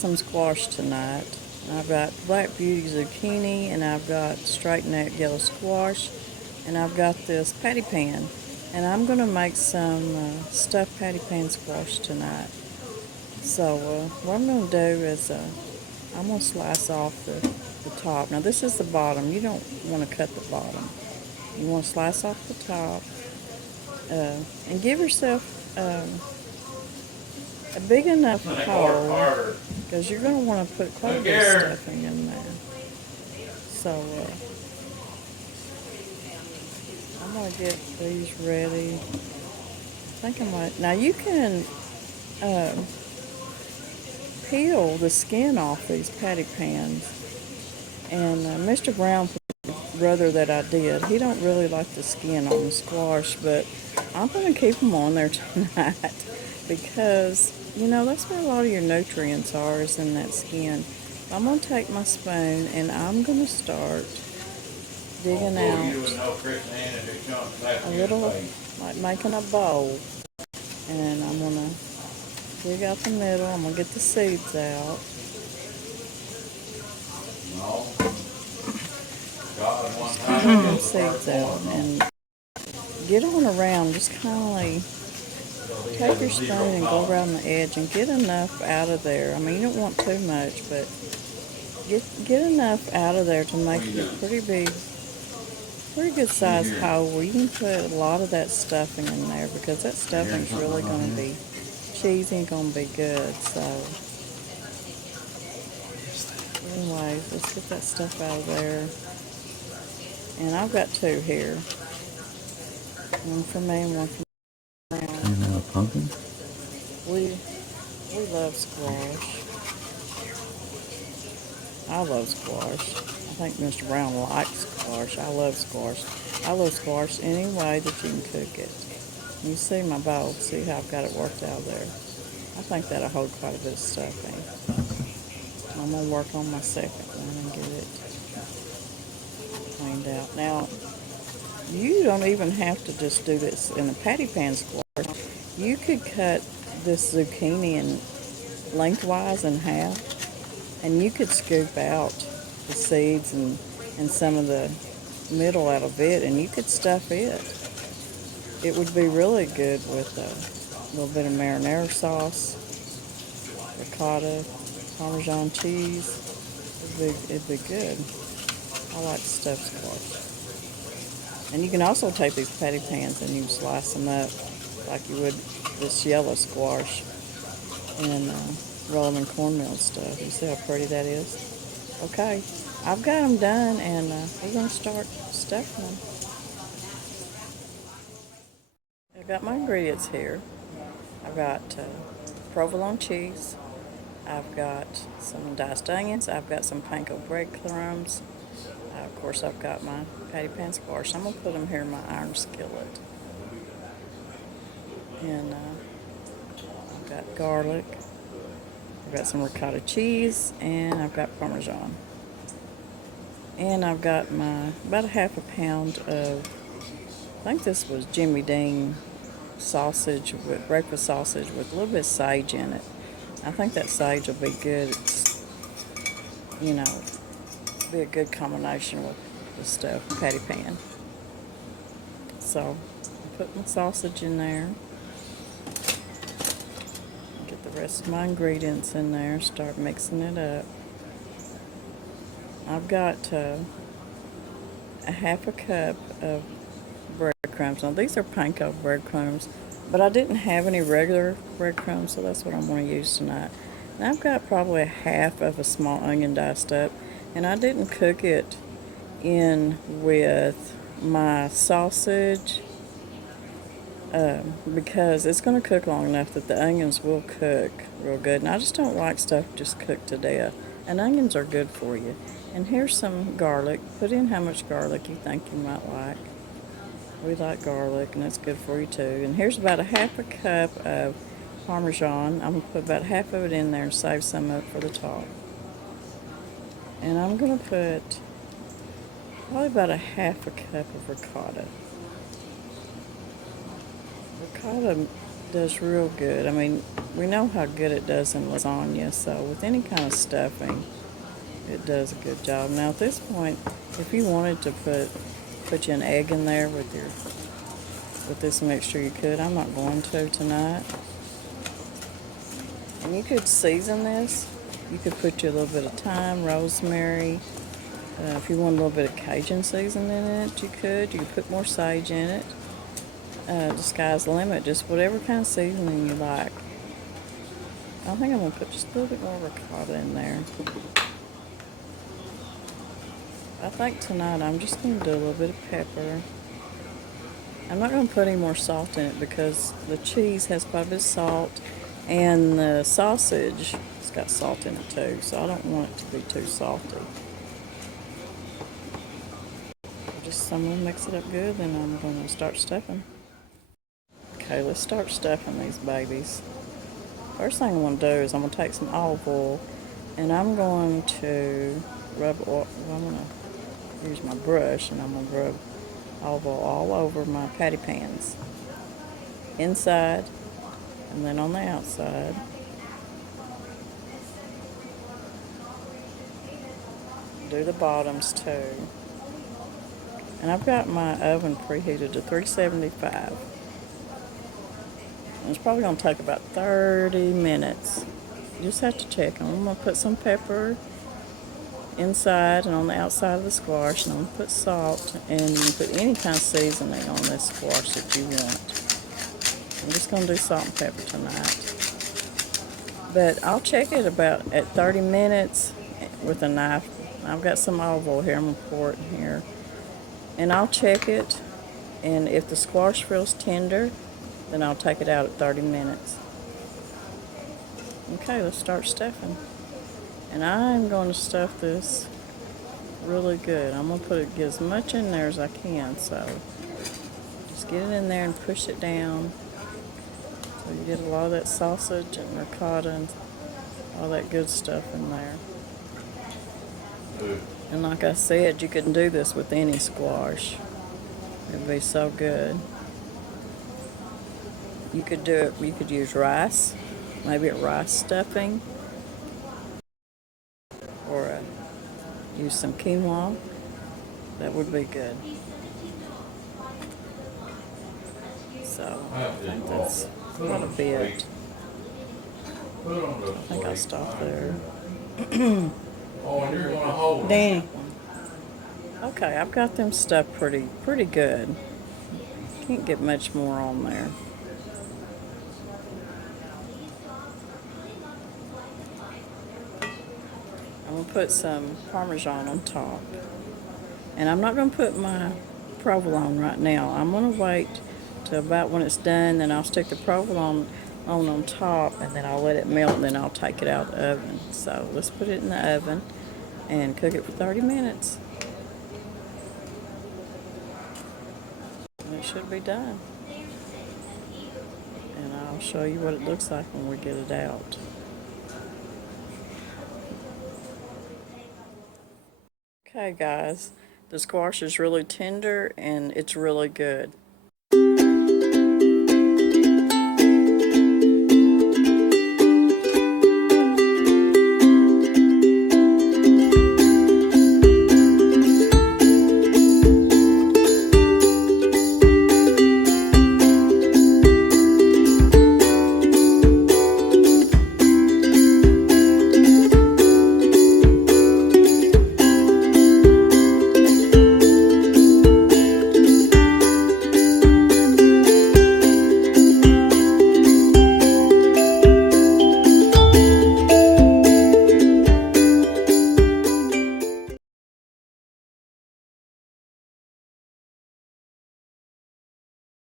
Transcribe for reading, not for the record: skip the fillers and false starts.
some squash tonight. I've got black beauty zucchini, and I've got straight neck yellow squash, and I've got this patty pan. And I'm going to make some stuffed patty pan squash tonight. So what I'm going to do is I'm going to slice off the top. Now this is the bottom. You don't want to cut the bottom. You want to slice off the top and give yourself a big enough hole because you're going to want to put quite a bit of stuffing in there. So I'm going to get these ready. I think I might. Now you can peel the skin off these patty pans. And Mr. Brown, brother that I did, he don't really like the skin on the squash, but I'm going to keep them on there tonight because, you know, that's where a lot of your nutrients are, is in that skin. I'm going to take my spoon and I'm going to start digging out a little, like making a bowl. And I'm going to dig out the middle. I'm going to get the seeds out. Get them seeds out and get on around. Just kind of like take your spoon and go around the edge and get enough out of there. I mean, you don't want too much, but get enough out of there to make it a pretty good sized hole where you can put a lot of that stuffing in there, because that stuffing's really going to be cheesy and going to be good. So anyway, let's get that stuff out of there. And I've got two here. One for me and one for my friend. You have a pumpkin? We love squash. I love squash. I think Mr. Brown likes squash. I love squash. I love squash any way that you can cook it. You see my bowl. See how I've got it worked out there. I think that'll hold quite a bit of stuffing. I'm going to work on my second one and get it cleaned out. Now, you don't even have to just do this in a patty pan squash. You could cut this zucchini in lengthwise in half, and you could scoop out the seeds and some of the middle out of it, and you could stuff it. It would be really good with a little bit of marinara sauce, ricotta, parmesan cheese. It'd be good. I like stuffed squash. And you can also take these patty pans and you slice them up like you would this yellow squash and roll them in cornmeal stuff. You see how pretty that is? Okay, I've got them done, and we're going to start stuffing them. I've got my ingredients here. I've got provolone cheese. I've got some diced onions. I've got some panko breadcrumbs. Of course, I've got my patty pan squash. I'm going to put them here in my iron skillet. And I've got garlic. I've got some ricotta cheese, and I've got parmesan. And I've got about a half a pound of, I think this was Jimmy Dean sausage, with breakfast sausage with a little bit of sage in it. I think that sage will be good. It's, you know, be a good combination with the stuffed patty pan. So I'll put my sausage in there. Get the rest of my ingredients in there. Start mixing it up. I've got a half a cup of breadcrumbs. Now these are panko breadcrumbs, but I didn't have any regular breadcrumbs, so that's what I'm going to use tonight. And I've got probably a half of a small onion diced up, and I didn't cook it in with my sausage because it's going to cook long enough that the onions will cook real good. And I just don't like stuff just cooked to death. And onions are good for you. And here's some garlic. Put in how much garlic you think you might like. We like garlic, and that's good for you too. And here's about a half a cup of Parmesan. I'm going to put about half of it in there and save some up for the top. And I'm going to put probably about a half a cup of ricotta. Ricotta does real good. I mean, we know how good it does in lasagna, so with any kind of stuffing, it does a good job. Now at this point, if you wanted to put you an egg in there with this mixture, you could. I'm not going to tonight. And you could season this. You could put you a little bit of thyme, rosemary. If you want a little bit of Cajun seasoning in it, you could. You could put more sage in it. The sky's the limit. Just whatever kind of seasoning you like. I think I'm going to put just a little bit more ricotta in there. I think tonight I'm just going to do a little bit of pepper. I'm not going to put any more salt in it because the cheese has quite a bit of salt, and the sausage has got salt in it too, so I don't want it to be too salty. I'm going to mix it up good, then I'm going to start stuffing. Okay, let's start stuffing these babies. First thing I'm going to do is I'm going to take some olive oil, and I'm going to rub oil. Well, I'm going to use my brush, and I'm going to rub olive oil all over my patty pans. Inside, and then on the outside. Do the bottoms too. And I've got my oven preheated to 375. It's probably going to take about 30 minutes. You just have to check them. I'm going to put some pepper inside and on the outside of the squash, and I'm going to put salt, and you can put any kind of seasoning on this squash that you want. I'm just going to do salt and pepper tonight. But I'll check it about at 30 minutes with a knife. I've got some olive oil here. I'm going to pour it in here. And I'll check it, and if the squash feels tender, then I'll take it out at 30 minutes. Okay, let's start stuffing. And I'm going to stuff this really good. I'm going to get as much in there as I can, so just get it in there and push it down. So you get a lot of that sausage and ricotta and all that good stuff in there. And like I said, you can do this with any squash. It'd be so good. You could do it, you could use rice, maybe a rice stuffing, or use some quinoa. That would be good. So I think that's quite a bit. I think I'll stop there. Oh, and you're going to hold them. Danny. Okay, I've got them stuffed pretty good. Can't get much more on there. I'm going to put some parmesan on top. And I'm not going to put my provolone right now. I'm going to wait till about when it's done, then I'll stick the provolone on top, and then I'll let it melt, and then I'll take it out of the oven. So let's put it in the oven and cook it for 30 minutes. And it should be done. And I'll show you what it looks like when we get it out. Okay guys, the squash is really tender and it's really good.